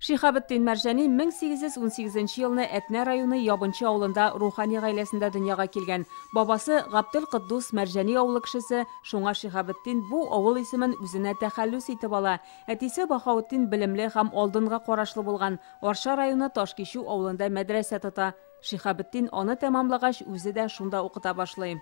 Шихабетдин Мәрҗани 1818 елны Әтнә районы Ябынчы авылында рухани гаиләсендә дөньяга килгән. Бабасы Габдел Кыддус Мәрҗани авылы кешесе, шуңа Шихабетдин бу авыл исемен үзенә тәхәллүс итеп ала. Әтисе Баһаутдин белемле һәм алдынга карашлы булган. Арча районы Ташкишу авылында мәдрәсә тота. Шихабетдин аны тәмамлагач, үзе дә шунда укыта башлый.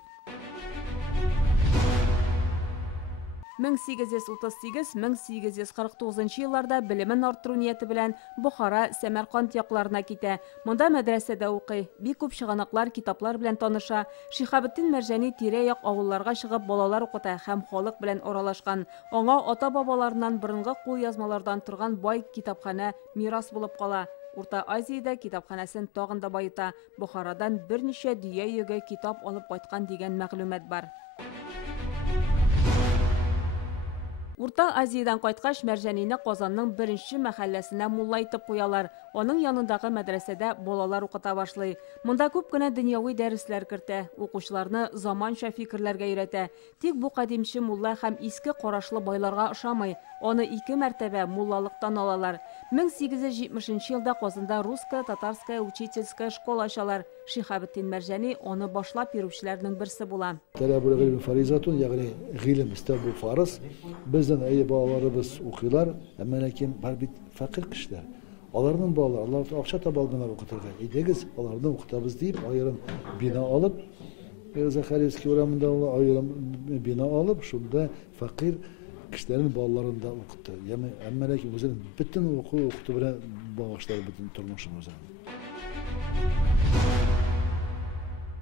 1838-1849 елларда белемен арттыру нияте белән Бохара, Сәмәрканд якларына китә. Монда мәдрәсәдә укый, бик күп чыганаклар, китаплар белән таныша. Шихабетдин Мәрҗани тирә-як авылларга чыгып балалар укыта һәм халык белән аралашкан. Аңа ата-бабаларыннан борынгы кул язмалардан торган бай китапханә мирас булып кала. Урта Азиядә китапханәсен тагын да байыта. Бохарадан берничә дөя йөге китап алып кайткан дигән мәгълүмат бар. Урта Азиядан кайткач, Мәрҗанине Казанның беренче мәхәлләсенә мулла итеп куялар. Аның янындагы мәдрәсәдә балалар укыта башлый. Монда күп кенә дөньяви дәресләр кертә, укучыларны заманча фикерләргә өйрәтә. Тик бу кадимче мулла һәм иске карашлы байларга ошамый. Аны 2 мәртәбә муллалыктан алалар. 1870 елда Казанда русско-татарская учительская школа ачалар. Шихабетдин Мәрҗани аны башлап йөрүчеләрнең берсе була. Ягъни гыйлем истәб бу фарыз. Бездән әйе балаларыбыз укыйлар, әмма ләкин бар бит фәкыйрь кешеләр. Аларның балалары, алар акча таба алмыйлар укытырга. Әйдәгез, аларны укытабыз дип, аерым бина алып, Захариевский урамында аерым бина алып, шунда фәкыйрь кешеләрнең балаларын да укытты. Ягъни әмма ләкин үзенең бөтен укыту белән багышлар бөтен тормышын үзенең.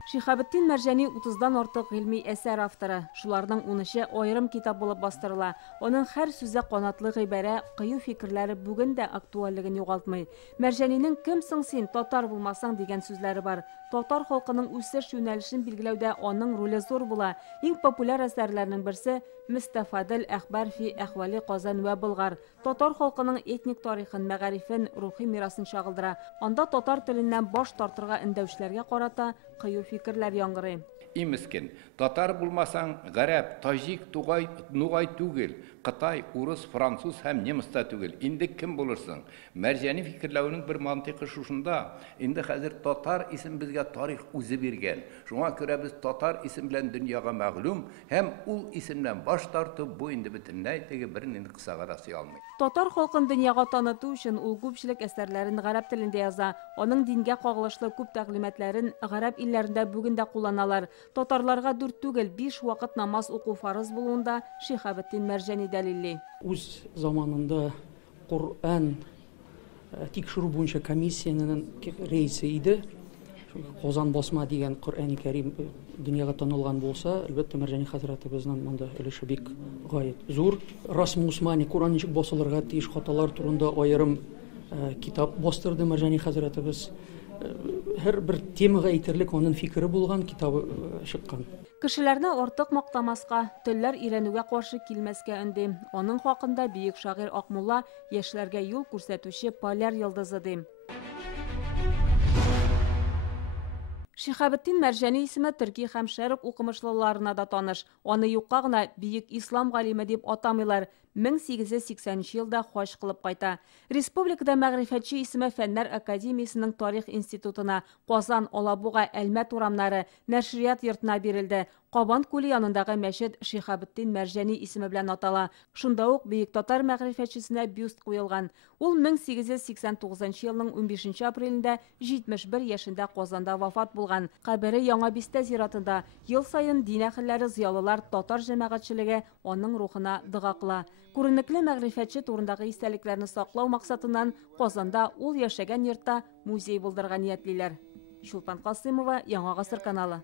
Шихабетдин Мәрҗани 30-дан артык гыйльми әсәр авторы. Шуларның 13-е аерым китап булып бастырыла. Аның һәр сүзе канатлы гыйбарә, кыю фикерләре бүген дә актуальлыгын югалтмый. Мәрҗанинең "Кем соң син, татар булмасаң" дигән сүзләре бар. Татар халкының үсеш юнәлешен билгеләүдә аның роле зур була. Иң популяр әсәрләрнең берсе Мустафадел әхбар фи әхвали Казан вә Болгар. Татар халкының этник тарихын, мәгарифен, рухи мирасын чагылдыра. Анда татар теленнән баш тартырга эндәүчләргә карата кыю фикерләр яңгырый. Имескен, татар булмасаң, гарәп, таҗик, тугай, нугай түгел, Кытай, урыс, француз һәм немецта түгел. Инде кем булырсың? Мәрҗани фикерләүнең бер мантыйкы шушында. Инде хәзер татар исем безгә тарих үзе биргән. Шуңа күрә без татар исем белән дөньяга мәгълүм һәм ул исемнән баш тартып, бу инде бөтенләй теге бернинди кысага да сыя алмый. Татар халкын дөньяга таныту өчен ул күпчелек әсәрләрен гарәп телендә яза. Аның дингә кагылышлы күп тәгълиматларын гарәп илләрендә бүген дә кулланалар. Татарларга 4 түгел 5 вакыт намаз уку фарыз булуында Шихабетдин Мәрҗани дәлилли. Үз заманында Коръән тикшерү буенча комиссияның рәисе иде. Казан басма дигән Коръәни Кәрим дөньяга танылган булса, әлбәттә Мәрҗани хәзрәтебезнең монда өлеше бик гаять зур. Расм Усмани Коръән ничек басылырга тиеш хаталар турында аерым китап бастырды Мәрҗани хәзрәтебез. Һәр бер темага әйтерлек аның фикере булган китабы чыккан. Кешеләрне артык мактамаска, телләр өйрәнүгә каршы килмәскә өнди. Аның хакында бөек шагыйрь Акмулла яшьләргә юл күрсәтүче поляр йолдызы ди. Шихабетдин Мәрҗани исеме төрки һәм шәрык укымышлыларына да таныш. Аны юкка гына бөек ислам галиме дип атамыйлар. 1880 елда хаҗ кылып кайта. Республикада мәгърифәтче исеме Фәннәр академиясенең тарих институтына, Казан, Алабуга, Әлмәт урамнары, нәшрият йортына бирелде. Кабан күле янындагы мәчет Шихабетдин Мәрҗани исеме белән атала. Шунда ук бөек татар мәгърифәтчесенә бюст куелган. Ул 1889 елның 15 апрелендә 71 яшендә Казанда вафат булган. Кабере Яңа Бистә зиратында ел сайын дин әһелләре, зыялылар, татар җәмәгатьчелеге аның рухына дога кыла. Күренекле мәгърифәтче турындагы истәлекләрне саклау максатыннан Казанда ул яшәгән йортта музей булдырга ниятлиләр. Чулпан Касыймова, Яңа Гасыр каналы.